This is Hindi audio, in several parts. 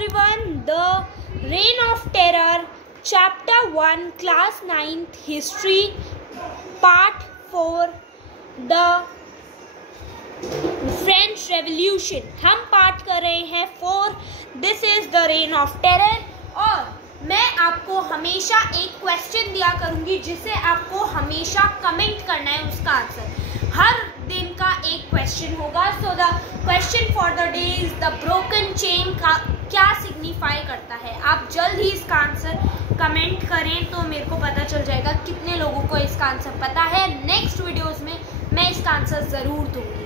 everyone, the Reign of Terror, Chapter 1, Class 9th History, Part 4, The French Revolution. हम पाठ कर रहे हैं 4. This is the Reign of Terror. और मैं आपको हमेशा एक क्वेश्चन दिया करूंगी जिसे आपको हमेशा कमेंट करना है उसका आंसर. हर दिन का एक क्वेश्चन होगा. So the question for the day is the broken chain का क्या सिग्निफाई करता है. आप जल्द ही इसका आंसर कमेंट करें तो मेरे को पता चल जाएगा कितने लोगों को इसका आंसर पता है. नेक्स्ट वीडियोस में मैं इसका आंसर ज़रूर दूंगी.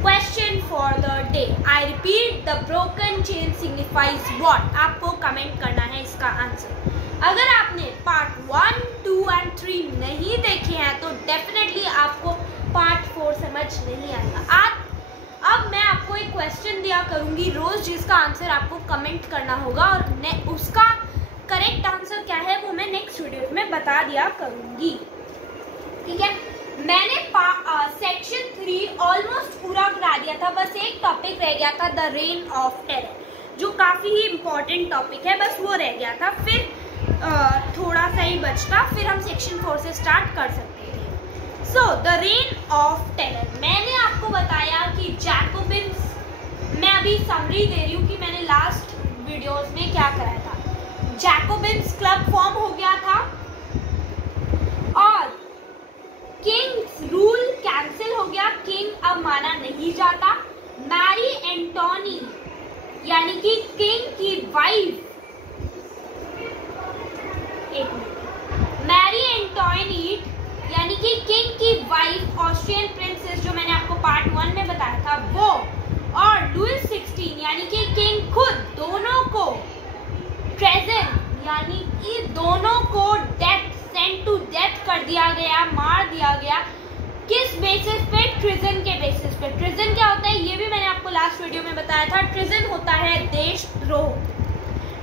Question for the day, I repeat, the broken chain signifies what. आपको कमेंट करना है इसका आंसर. अगर आपने पार्ट 1, 2 एंड 3 नहीं देखे हैं तो डेफिनेटली आपको पार्ट 4 समझ नहीं आएगा. अब मैं आपको एक क्वेश्चन दिया करूंगी रोज जिसका आंसर आपको कमेंट करना होगा और उसका करेक्ट आंसर क्या है वो मैं नेक्स्ट वीडियो में बता दिया करूंगी. ठीक है, मैंने सेक्शन 3 ऑलमोस्ट पूरा करा दिया था. बस एक टॉपिक रह गया था, द रेन ऑफ टेरर, जो काफी ही इम्पोर्टेंट टॉपिक है. बस वो रह गया था. फिर थोड़ा सा ही बचता, फिर हम सेक्शन 4 से स्टार्ट कर सकते थे. So the reign of terror, मैंने आपको बताया कि जैकोबिन्स, मैं अभी समरी दे रही हूँ कि मैंने लास्ट वीडियोस में क्या कराया था. जैकोबिन्स क्लब फॉर्म हो गया था और किंग्स रूल कैंसिल हो गया. किंग अब माना नहीं जाता. मैरी एंटोनी यानी कि किंग की वाइफ, मैरी एंटोनीट यानी कि किंग की वाइफ, ऑस्ट्रियन प्रिंसेस जो मैंने आपको पार्ट 1 में बताया था वो, और लुइस 16 यानी कि किंग खुद, दोनों को ट्रेजन यानी कि दोनों को डेथ, सेंट टू डेथ कर दिया गया, मार दिया गया. किस बेसिस पे? ट्रिजन के बेसिस पे. ट्रिजन क्या होता है ये भी मैंने आपको लास्ट वीडियो में बताया था. ट्रिजन होता है देशद्रोह.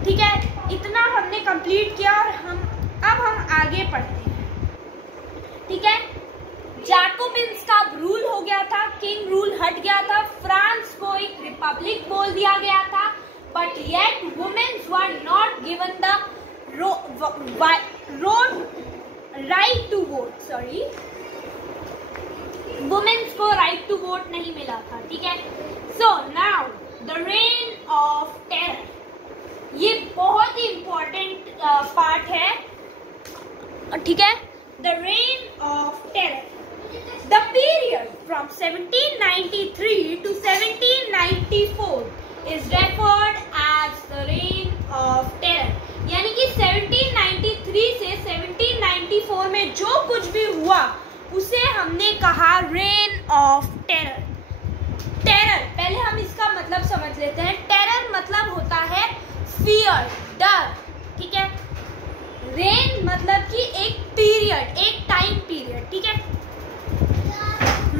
ठीक है, इतना हमने कंप्लीट किया और अब हम आगे पढ़ते हैं. ठीक है, जैकोबिन्स का रूल हो गया था, किंग रूल हट गया था, फ्रांस को एक रिपब्लिक बोल दिया गया था. But yet womens were not given the right to vote. Sorry, womens को राइट टू वोट नहीं मिला था. ठीक है, so now the reign of terror, ये बहुत ही इंपॉर्टेंट पार्ट है. ठीक है, the reign of terror, the period from 1793 to 1794 is referred as the reign of terror. यानी कि 1793 से 1794 में जो कुछ भी हुआ उसे हमने कहा रेन ऑफ टेरर. टेरर, पहले हम इसका मतलब समझ लेते हैं. टेरर मतलब होता है फियर, डर. ठीक है, रेन मतलब कि एक पीरियड, एक टाइम पीरियड. ठीक है,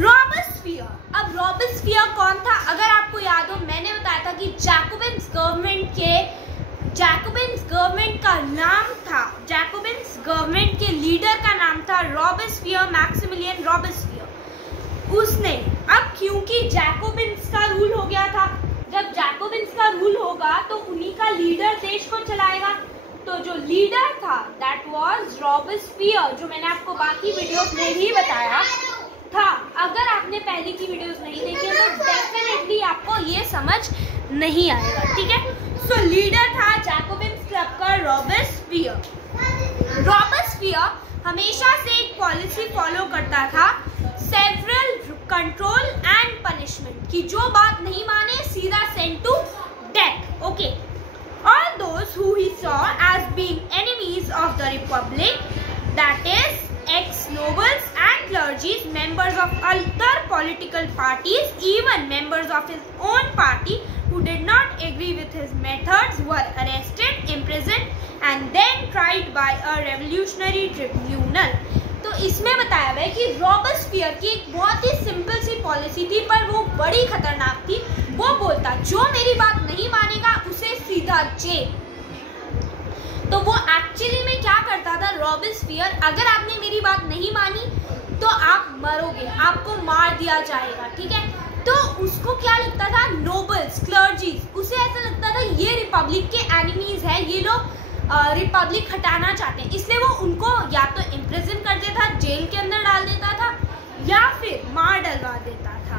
रॉबेस्पियर. अब रॉबेस्पियर कौन था? अगर आपको याद हो, मैंने बताया था कि जैकोबिन्स गवर्नमेंट का नाम था, जैकोबिन्स गवर्नमेंट के लीडर का नाम था रॉबेस्पियर, मैक्सिमिलियन रॉबेस्पियर. उसने, अब क्योंकि जैकोबिन्स का रूल हो गया था, जब जैकोबिन्स का रूल होगा तो उन्हीं का लीडर देश को चलाएगा. तो जो लीडर था दैट वाज रॉबेस्पियर, जो मैंने आपको बाकी वीडियोस में भी बताया था. अगर आपने पहले की वीडियोस नहीं देखी है तो डेफिनेटली आपको ये समझ नहीं आएगा. ठीक है, सो लीडर था जैकोबिन्स क्लब का रॉबेस्पियर. रॉबेस्पियर हमेशा से एक पॉलिसी फॉलो करता था, सेवरल कंट्रोल एंड पनिशमेंट, की जो बात नहीं माने सीधा sent to death. Okay, all those who he saw as being enemies of the republic, that is ex-nobles and clergies, members of other political parties, even members of his own party who did not agree with his methods, were arrested, imprisoned and then tried by a revolutionary tribunal. तो इसमें बताया गया है कि रॉबेस्पियर की एक बहुत ही सिंपल सी पॉलिसी थी पर वो बड़ी खतरनाक थी. वो बोलता जो मेरी बात नहीं मानेगा उसे सीधा जेल. तो वो एक्चुअली में क्या करता था रॉबेस्पियर, अगर आपने मेरी बात नहीं मानी तो आप मरोगे, आपको मार दिया जाएगा. ठीक है, तो उसको क्या लगता था, नोबल्स, क्लर्जीज, उसे ऐसा लगता था ये रिपब्लिक रिपब्लिक के एनिमीज है, ये लोग रिपब्लिक हटाना चाहते हैं, इसलिए वो उनको या तो इम्प्रिजन कर देता, जेल के अंदर डाल देता था, या फिर मार डलवा देता था,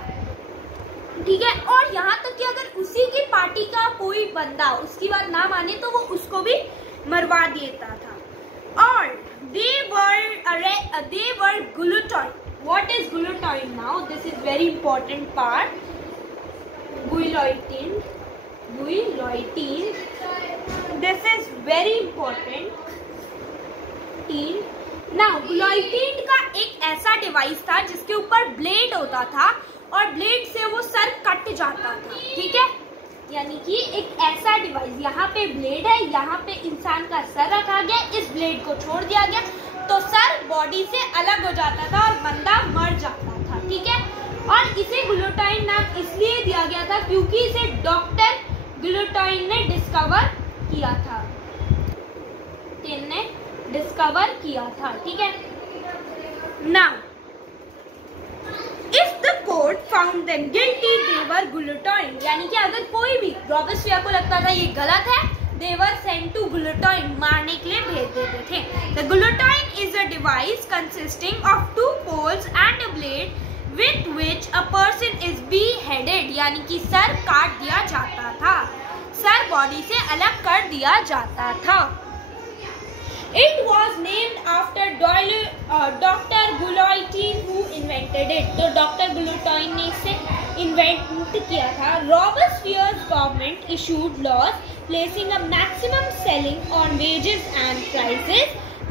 ठीक है। और यहाँ तक कि अगर उसी की पार्टी का कोई बंदा उसकी बात ना माने तो वो उसको भी मरवा देता था। और they were guillotine. What is guillotine now? This is very important part. Guillotine. This is very important. Now guillotine का एक ऐसा डिवाइस था जिसके ऊपर ब्लेड होता था और ब्लेड से वो सर कट जाता था, ठीक है। यानी कि एक ऐसा डिवाइस, यहाँ पे ब्लेड है, यहाँ पे इंसान का सर रखा गया, इस ब्लेड को छोड़ दिया गया तो सर बॉडी से अलग हो जाता था और बंदा मर जाता था, ठीक है। और इसे गुलियोटाइन नाम इसलिए दिया गया था क्योंकि इसे डॉक्टर गुलियोटाइन ने डिस्कवर किया था, ठीक है। Now If the court found them guilty, they were guillotined. यानी कि अगर कोई भी रॉबespierre को लगता था ये गलत है, they were sent to guillotine, मारने के लिए भेज देते थे। The guillotine is a device consisting of two poles and a blade with which a person is beheaded. यानी कि सर काट दिया जाता था, सर बॉडी से अलग कर दिया जाता था। It was named after Dr. Guillotine who invented it. तो Dr. Guillotine ने इसे invent किया था। Robespierre's government issued laws placing a maximum selling on wages and prices.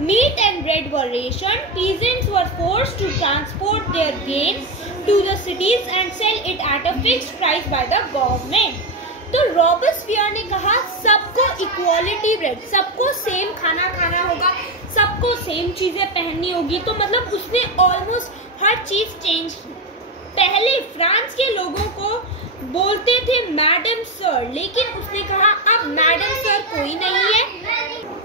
Meat and bread were rationed. Peasants were forced to transport their gains to the cities and sell it at a fixed price by the government. तो रॉबespierre ने कहा सबको इक्वालिटी ब्रेड, सबको सेम खाना खाना होगा, सबको सेम चीजें पहननी होगी। तो मतलब उसने ऑलमोस्ट हर चीज चेंज की। पहले फ्रांस के लोगों को बोलते थे मैडम सर, लेकिन उसने कहा अब मैडम सर कोई नहीं है।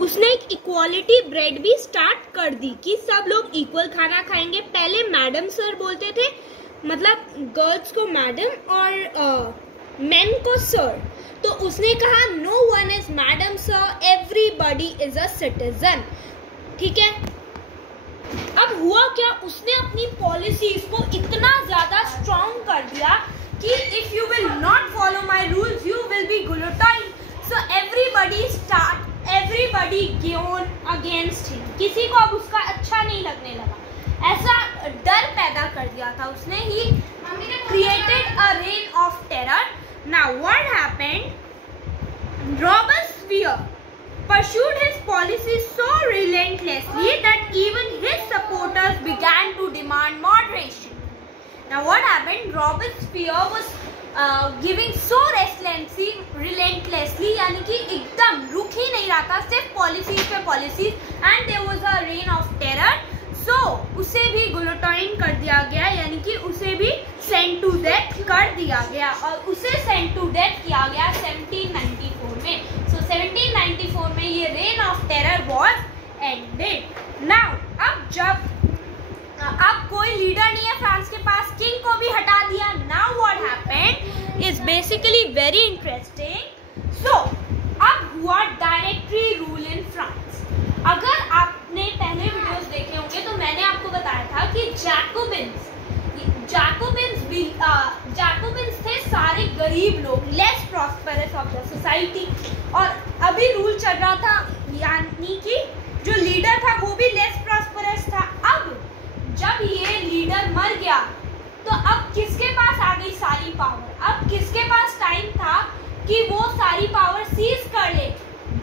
उसने एक इक्वालिटी ब्रेड भी स्टार्ट कर दी कि सब लोग इक्वल खाना खाएंगे। पहले मैडम सर बोलते थे, मतलब गर्ल्स को मैडम और मेन को सर। तो उसने कहा no one is madam sir, everybody is a citizen, ठीक है। अब हुआ क्या, उसने अपनी पॉलिसीज को इतना ज्यादा स्ट्रॉन्ग कर दिया कि if you will not follow my rules you will be guillotined. So everybody given against him, किसी को अब उसका अच्छा नहीं लगने लगा, ऐसा डर पैदा कर दिया था उसने। ही created a reign of terror. Now what happened? Robespierre pursued his policies so relentlessly that even his supporters began to demand moderation. Now what happened? Robespierre was giving so relentlessly, यानी कि एकदम रुक ही नहीं रहा था, सिर्फ पॉलिसीज पे policies, and there was a reign of terror. So उसे भी गुलियोटाइन कर दिया गया, यानी कि उसे भी सेंट टू डेथ कर दिया गया, और उसे सेंट टू डेथ किया गया 1794 में। सो 1794 में ये rain of terror was ended. Now अब कोई लीडर नहीं है फ्रांस के पास, किंग को भी हटा दिया। Now what happened is basically very interesting. So अब हुआ डायरेक्टरी रूल इन फ्रांस। अगर आपने पहले वीडियोस देखे होंगे तो मैंने आपको बताया था कि जैकोबिन्स थे सारे गरीब लोग, less prosperous of the society, और अभी रूल चल रहा था, यानी कि जो लीडर था वो भी लेस प्रॉस्पेरस था। अब जब ये लीडर मर गया तो अब किसके पास आ गई सारी पावर? अब किसके पास टाइम था कि वो सारी पावर सीज कर ले?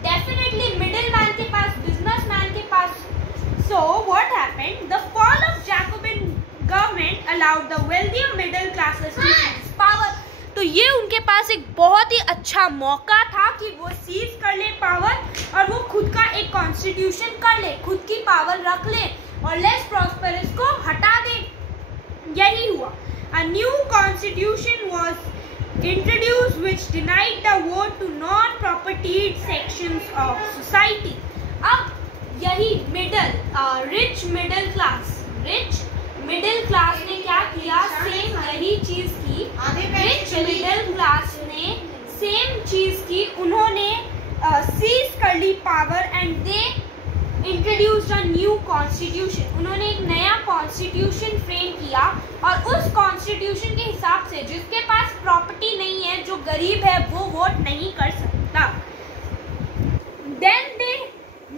डेफिनेटली मिडिल मैन के पास, बिजनेसमैन के पास। So what happened? The fall of Jacobin government allowed the wealthy middle classes to seize power. तो ये उनके पास एक बहुत ही अच्छा मौका था कि वो सीज कर ले पावर और वो खुद का एक कॉन्स्टिट्यूशन कर ले, खुद की पावर रख ले और लेस प्रॉस्पेरस को हटा दे। यही हुआ। A new constitution was introduced which denied the vote to non-propertied sections of society. अब यही रिच मिडिल क्लास ने क्या किया? सेम यही चीज की। रिच मिडिल क्लास ने सेम चीज की। उन्होंने सीज कर ली power and they introduced a new constitution. उन्होंने एक नया कॉन्स्टिट्यूशन फ्रेम किया और उस कॉन्स्टिट्यूशन के हिसाब से जिसके पास प्रॉपर्टी नहीं है, जो गरीब है, वो वोट नहीं कर सकता। Then they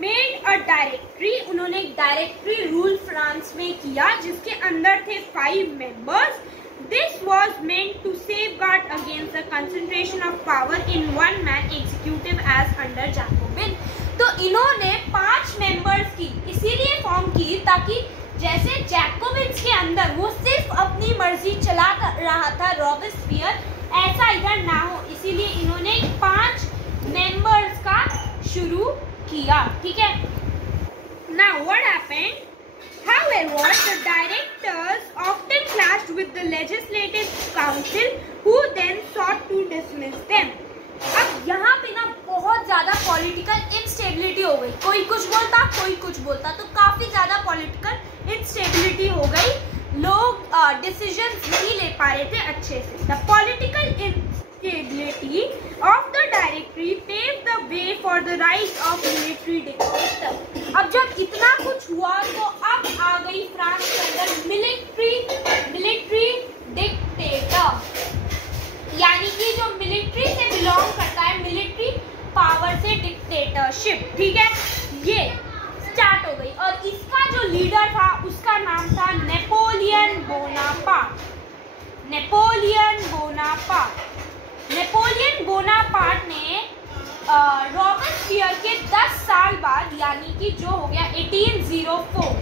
made a directory. उन्होंने एक डायरेक्टरी रूल फ्रांस में किया जिसके अंदर थे 5 members. This was meant to safeguard against the concentration of power in one man executive as under Jacobin। तो इन्होंने 5 मेंबर्स की इसीलिए फॉर्म की ताकि जैसे जैकोबिन्स के अंदर वो सिर्फ अपनी मर्जी चला रहा था रॉबेस्पियर, ऐसा इधर ना हो, इसीलिए इन्होंने 5 मेंबर्स का शुरू किया। ठीक है। Now what happened? However, the directors often clashed with the legislative council, who then sought to dismiss them। अब यहाँ पे ना बहुत ज़्यादा पॉलिटिकल इंस्टेबिलिटी हो गई, कोई कुछ बोलता कोई कुछ बोलता, तो काफ़ी ज़्यादा पॉलिटिकल इंस्टेबिलिटी हो गई, लोग डिसीजंस नहीं ले पा रहे थे अच्छे से। The political instability of the directory paved the way for the rise of military dictator. अब जब इतना कुछ हुआ तो अब आ गई फ्रांस के अंदर मिलिट्री डिक्टेटर, यानी कि जो मिलिट्री से बिलोंग करता है, मिलिट्री पावर से डिक्टेटरशिप। ठीक है, ये स्टार्ट हो गई और इसका जो लीडर था उसका नाम था नेपोलियन बोनापार्ट। नेपोलियन बोनापार्ट ने रॉबेस्पियर के 10 साल बाद, यानी कि जो हो गया 1804,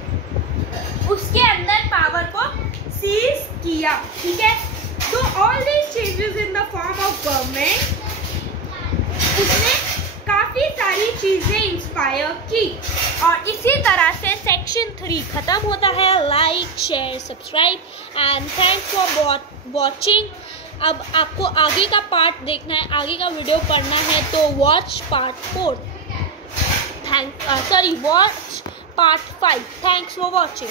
उसके अंदर पावर को सीज किया। ठीक है। तो all these changes in the form of government, उसने काफी सारी चीजें इंस्पायर की और इसी तरह से सेक्शन 3 खत्म होता है। Like, share, subscribe and thanks for watching. अब आपको आगे का पार्ट देखना है, आगे का वीडियो पढ़ना है तो watch part 4। Watch part 5। Thanks for watching.